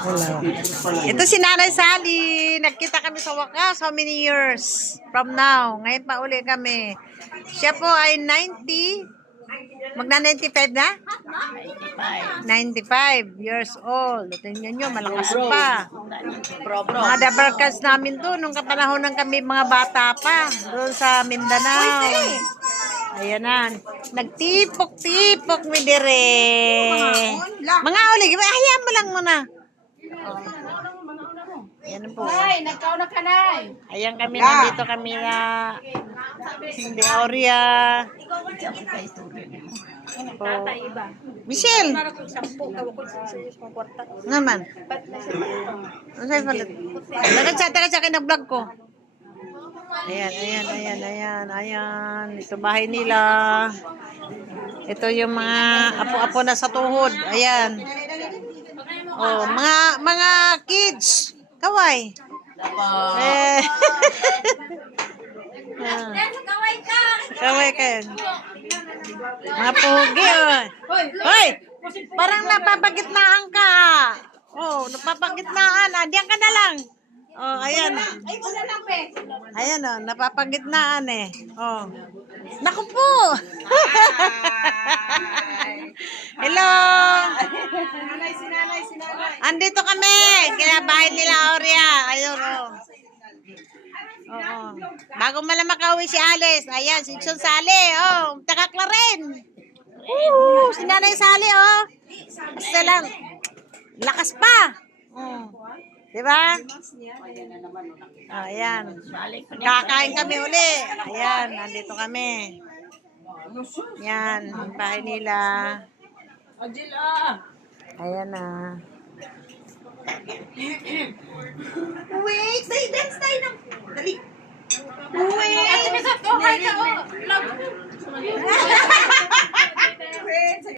Hello. Ito si Nanay Sally. Nagkita kami sa wakas. How many years from now? Ngayon pa uli kami. Siya po ay 90. Magna-95 na? 95 years old. Tingnan nyo, malakas pa. Mga dabarkas namin to nung kapanahon ng kami mga bata pa. Doon sa Mindanao. Ayan na. Nagtipok-tipok mi dire. Mga uli. Hayaan mo lang muna. Ayan po. Ay, nagkaw na ka na. Ayan kami, nandito kami na hindi Aurea. Michelle! Naman. Ano sa'yo palit? Taga-chat akin na vlog ko. Ayan. Ito bahay nila. Ito yung mga apo-apo na sa tuhod. Ayan. Oh, mga kids. Kaway. Eh. Kaway ka. Mga pogi, oh. Hoy! Parang napapagitnaan ka. Oh, napapagitnaan. Diyan ka na lang. Oh, ayan. Ayan, oh, napapagitnaan eh. Oh. Naku po. Hello. Andito kami. Kaya bahay nila Aurea. Ayun, oh. Oo. Bago mala makauwi si Alice. Ayan, si John Sally. Oh, taga Claren. Si Nanay Sally, oh. Basta lang. Lakas pa. Oh. Diba? Oh, ayan. Kakain kami uli. Ayan, nandito kami. Yan, yung bahay nila. Ayan na. Wait, dance tayo ng... Dali. Wait! Ate, may sakto. Hi ka, oh.